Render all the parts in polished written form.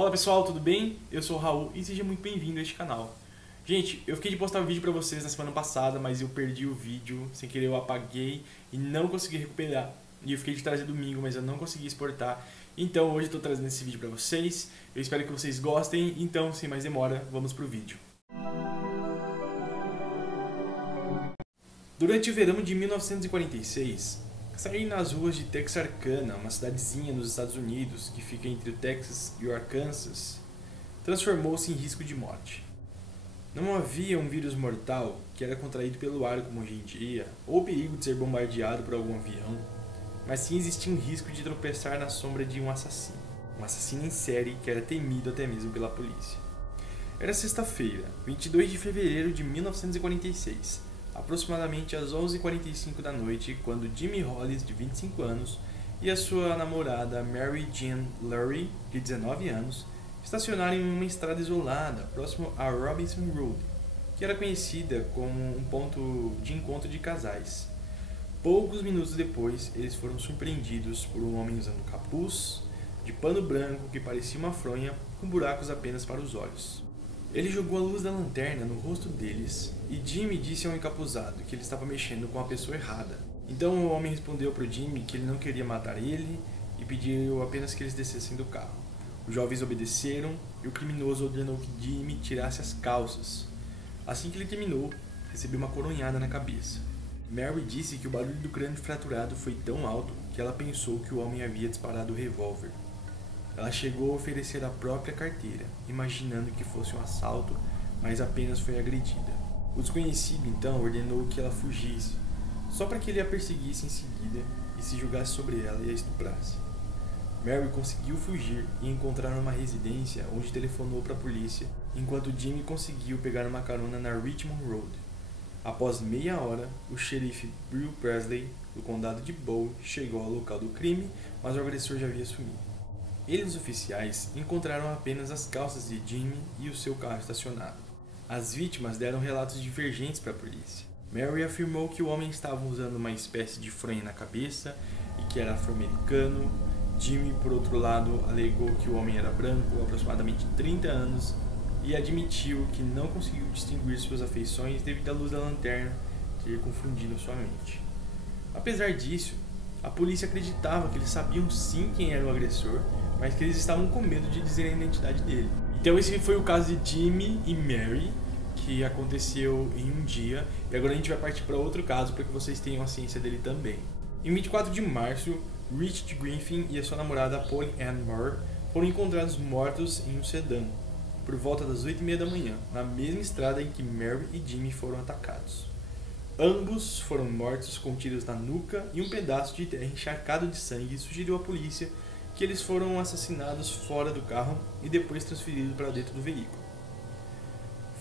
Fala pessoal, tudo bem? Eu sou o Raul e seja muito bem-vindo a este canal. Gente, eu fiquei de postar um vídeo pra vocês na semana passada, mas eu perdi o vídeo, sem querer eu apaguei e não consegui recuperar. E eu fiquei de trazer domingo, mas eu não consegui exportar. Então hoje eu tô trazendo esse vídeo pra vocês. Eu espero que vocês gostem, então sem mais demora, vamos pro vídeo. Durante o verão de 1946, saí nas ruas de Texarkana, uma cidadezinha nos Estados Unidos que fica entre o Texas e o Arkansas, transformou-se em risco de morte. Não havia um vírus mortal que era contraído pelo ar como hoje em dia, ou o perigo de ser bombardeado por algum avião, mas sim existia um risco de tropeçar na sombra de um assassino em série que era temido até mesmo pela polícia. Era sexta-feira, 22 de fevereiro de 1946, aproximadamente às 11h45 da noite, quando Jimmy Hollis, de 25 anos, e a sua namorada Mary Jean Lurie, de 19 anos, estacionaram em uma estrada isolada, próximo a Robinson Road, que era conhecida como um ponto de encontro de casais. Poucos minutos depois, eles foram surpreendidos por um homem usando capuz de pano branco que parecia uma fronha, com buracos apenas para os olhos. Ele jogou a luz da lanterna no rosto deles e Jimmy disse ao encapuzado que ele estava mexendo com a pessoa errada. Então o homem respondeu para o Jimmy que ele não queria matar ele e pediu apenas que eles descessem do carro. Os jovens obedeceram e o criminoso ordenou que Jimmy tirasse as calças. Assim que ele terminou, recebeu uma coronhada na cabeça. Mary disse que o barulho do crânio fraturado foi tão alto que ela pensou que o homem havia disparado o revólver. Ela chegou a oferecer a própria carteira, imaginando que fosse um assalto, mas apenas foi agredida. O desconhecido então ordenou que ela fugisse, só para que ele a perseguisse em seguida e se julgasse sobre ela e a estuprasse. Mary conseguiu fugir e encontrar uma residência onde telefonou para a polícia, enquanto Jimmy conseguiu pegar uma carona na Richmond Road. Após meia hora, o xerife Bill Presley, do condado de Bow, chegou ao local do crime, mas o agressor já havia sumido. Ele e os oficiais encontraram apenas as calças de Jimmy e o seu carro estacionado. As vítimas deram relatos divergentes para a polícia. Mary afirmou que o homem estava usando uma espécie de fronha na cabeça e que era afro-americano. Jimmy, por outro lado, alegou que o homem era branco, aproximadamente 30 anos, e admitiu que não conseguiu distinguir suas afeições devido à luz da lanterna ter confundido sua mente. Apesar disso, a polícia acreditava que eles sabiam sim quem era o agressor, mas que eles estavam com medo de dizer a identidade dele. Então esse foi o caso de Jimmy e Mary, que aconteceu em um dia, e agora a gente vai partir para outro caso para que vocês tenham a ciência dele também. Em 24 de março, Richard Griffin e a sua namorada Polly Ann Moore foram encontrados mortos em um sedã, por volta das 8h30 da manhã, na mesma estrada em que Mary e Jimmy foram atacados. Ambos foram mortos com tiros na nuca e um pedaço de terra encharcado de sangue sugeriu à polícia que eles foram assassinados fora do carro e depois transferidos para dentro do veículo.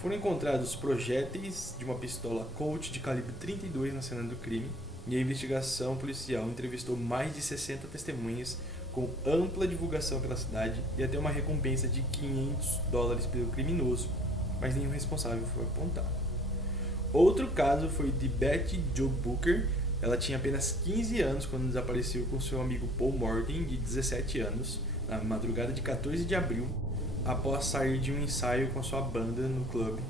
Foram encontrados projéteis de uma pistola Colt de calibre 32 na cena do crime e a investigação policial entrevistou mais de 60 testemunhas com ampla divulgação pela cidade e até uma recompensa de $500 pelo criminoso, mas nenhum responsável foi apontado. Outro caso foi de Betty Jo Booker. Ela tinha apenas 15 anos quando desapareceu com seu amigo Paul Morton, de 17 anos, na madrugada de 14 de abril, após sair de um ensaio com sua banda no clube.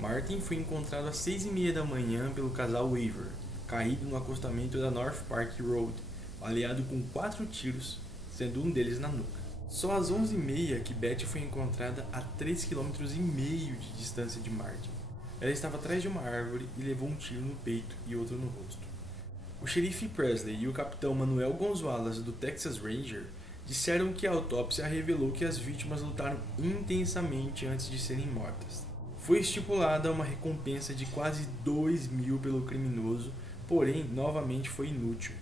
Martin foi encontrado às 6h30 da manhã pelo casal Weaver, caído no acostamento da North Park Road, baleado com 4 tiros, sendo um deles na nuca. Só às 11h30 que Betty foi encontrada a 3,5 km de distância de Martin. Ela estava atrás de uma árvore e levou um tiro no peito e outro no rosto. O xerife Presley e o capitão Manuel Gonzalez, do Texas Ranger, disseram que a autópsia revelou que as vítimas lutaram intensamente antes de serem mortas. Foi estipulada uma recompensa de quase $2.000 pelo criminoso, porém, novamente foi inútil.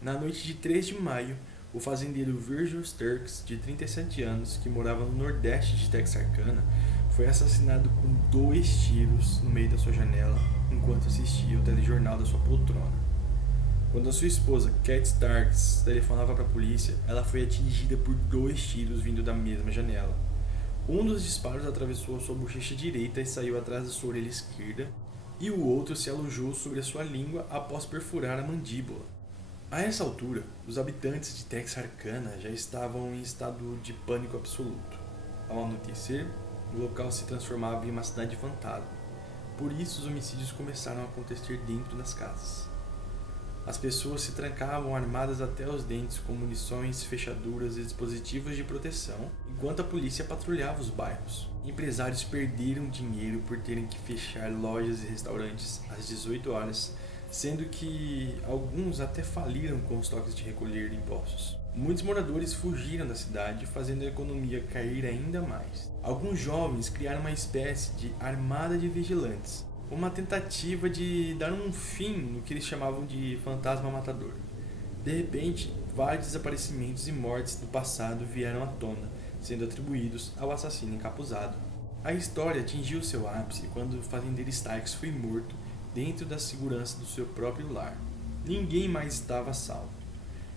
Na noite de 3 de maio, o fazendeiro Virgil Sturks, de 37 anos, que morava no nordeste de Texarkana, foi assassinado com 2 tiros no meio da sua janela, enquanto assistia o telejornal da sua poltrona. Quando a sua esposa, Cat Starks, telefonava para a polícia, ela foi atingida por 2 tiros vindo da mesma janela. Um dos disparos atravessou a sua bochecha direita e saiu atrás da sua orelha esquerda, e o outro se alojou sobre a sua língua após perfurar a mandíbula. A essa altura, os habitantes de Texarkana já estavam em estado de pânico absoluto. Ao anoitecer, o local se transformava em uma cidade fantasma. Por isso, os homicídios começaram a acontecer dentro das casas. As pessoas se trancavam armadas até os dentes com munições, fechaduras e dispositivos de proteção, enquanto a polícia patrulhava os bairros. Empresários perderam dinheiro por terem que fechar lojas e restaurantes às 18 horas, sendo que alguns até faliram com os toques de recolher impostos. Muitos moradores fugiram da cidade, fazendo a economia cair ainda mais. Alguns jovens criaram uma espécie de armada de vigilantes, uma tentativa de dar um fim no que eles chamavam de fantasma matador. De repente, vários desaparecimentos e mortes do passado vieram à tona, sendo atribuídos ao assassino encapuzado. A história atingiu seu ápice quando o fazendeiro Starks foi morto dentro da segurança do seu próprio lar. Ninguém mais estava a salvo.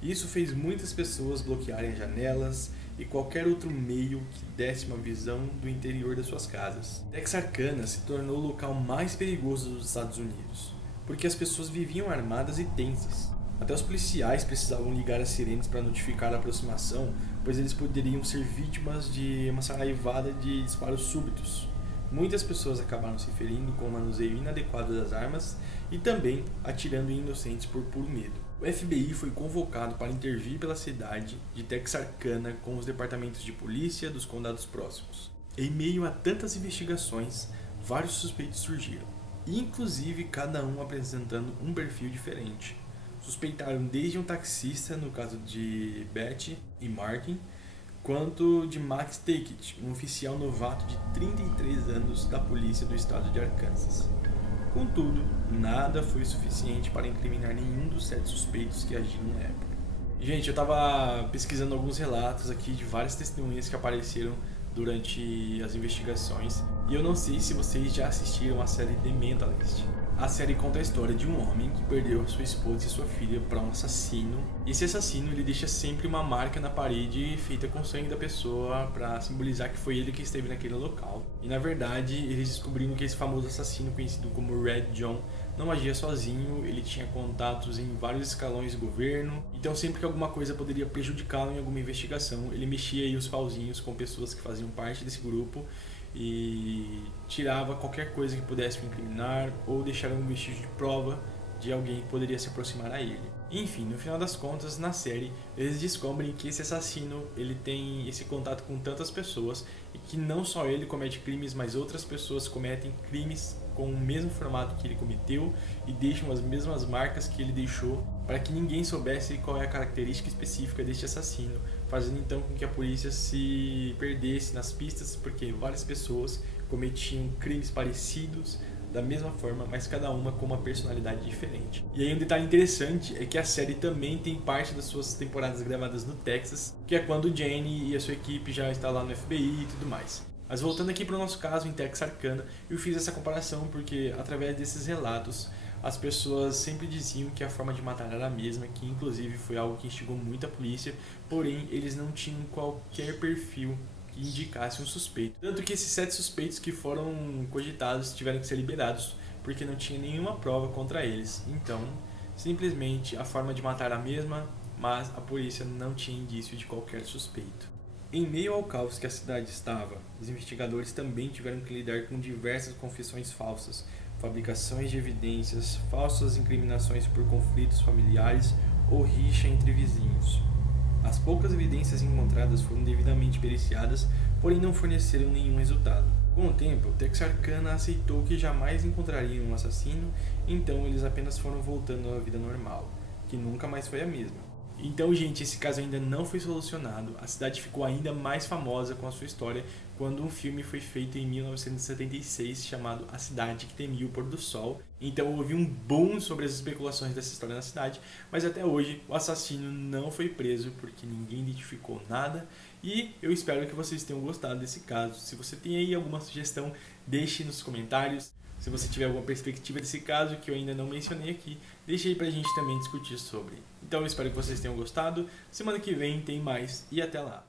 Isso fez muitas pessoas bloquearem as janelas e qualquer outro meio que desse uma visão do interior das suas casas. Texarkana se tornou o local mais perigoso dos Estados Unidos, porque as pessoas viviam armadas e tensas. Até os policiais precisavam ligar as sirenes para notificar a aproximação, pois eles poderiam ser vítimas de uma saraivada de disparos súbitos. Muitas pessoas acabaram se ferindo com o manuseio inadequado das armas e também atirando em inocentes por puro medo. O FBI foi convocado para intervir pela cidade de Texarkana com os departamentos de polícia dos condados próximos. Em meio a tantas investigações, vários suspeitos surgiram, inclusive cada um apresentando um perfil diferente. Suspeitaram desde um taxista, no caso de Betty e Martin, quanto de Max Tackett, um oficial novato de 33 anos da polícia do estado de Arkansas. Contudo, nada foi suficiente para incriminar nenhum dos 7 suspeitos que agiram na época. Gente, eu estava pesquisando alguns relatos aqui de várias testemunhas que apareceram durante as investigações, e eu não sei se vocês já assistiram a série The Mentalist. A série conta a história de um homem que perdeu a sua esposa e sua filha para um assassino. Esse assassino ele deixa sempre uma marca na parede feita com o sangue da pessoa para simbolizar que foi ele que esteve naquele local. E na verdade eles descobriram que esse famoso assassino, conhecido como Red John, não agia sozinho, ele tinha contatos em vários escalões do governo, então sempre que alguma coisa poderia prejudicá-lo em alguma investigação, ele mexia aí os pauzinhos com pessoas que faziam parte desse grupo e tirava qualquer coisa que pudesse o incriminar ou deixar um vestígio de prova de alguém que poderia se aproximar a ele. Enfim, no final das contas, na série, eles descobrem que esse assassino ele tem esse contato com tantas pessoas e que não só ele comete crimes, mas outras pessoas cometem crimes com o mesmo formato que ele cometeu e deixam as mesmas marcas que ele deixou, para que ninguém soubesse qual é a característica específica deste assassino, fazendo então com que a polícia se perdesse nas pistas, porque várias pessoas cometiam crimes parecidos da mesma forma, mas cada uma com uma personalidade diferente. E aí um detalhe interessante é que a série também tem parte das suas temporadas gravadas no Texas, que é quando Jane e a sua equipe já estão lá no FBI e tudo mais. Mas voltando aqui para o nosso caso em Texarkana, eu fiz essa comparação porque através desses relatos as pessoas sempre diziam que a forma de matar era a mesma, que inclusive foi algo que instigou muito a polícia, porém eles não tinham qualquer perfil que indicasse um suspeito. Tanto que esses 7 suspeitos que foram cogitados tiveram que ser liberados, porque não tinha nenhuma prova contra eles. Então, simplesmente a forma de matar era a mesma, mas a polícia não tinha indício de qualquer suspeito. Em meio ao caos que a cidade estava, os investigadores também tiveram que lidar com diversas confissões falsas, fabricações de evidências, falsas incriminações por conflitos familiares ou rixa entre vizinhos. As poucas evidências encontradas foram devidamente periciadas, porém não forneceram nenhum resultado. Com o tempo, Texarkana aceitou que jamais encontrariam um assassino, então eles apenas foram voltando à vida normal, que nunca mais foi a mesma. Então, gente, esse caso ainda não foi solucionado. A cidade ficou ainda mais famosa com a sua história quando um filme foi feito em 1976 chamado A Cidade que Temia o Pôr do Sol. Então houve um boom sobre as especulações dessa história na cidade, mas até hoje o assassino não foi preso porque ninguém identificou nada. E eu espero que vocês tenham gostado desse caso. Se você tem aí alguma sugestão, deixe nos comentários. Se você tiver alguma perspectiva desse caso que eu ainda não mencionei aqui, deixe aí pra gente também discutir sobre. Então eu espero que vocês tenham gostado. Semana que vem tem mais e até lá.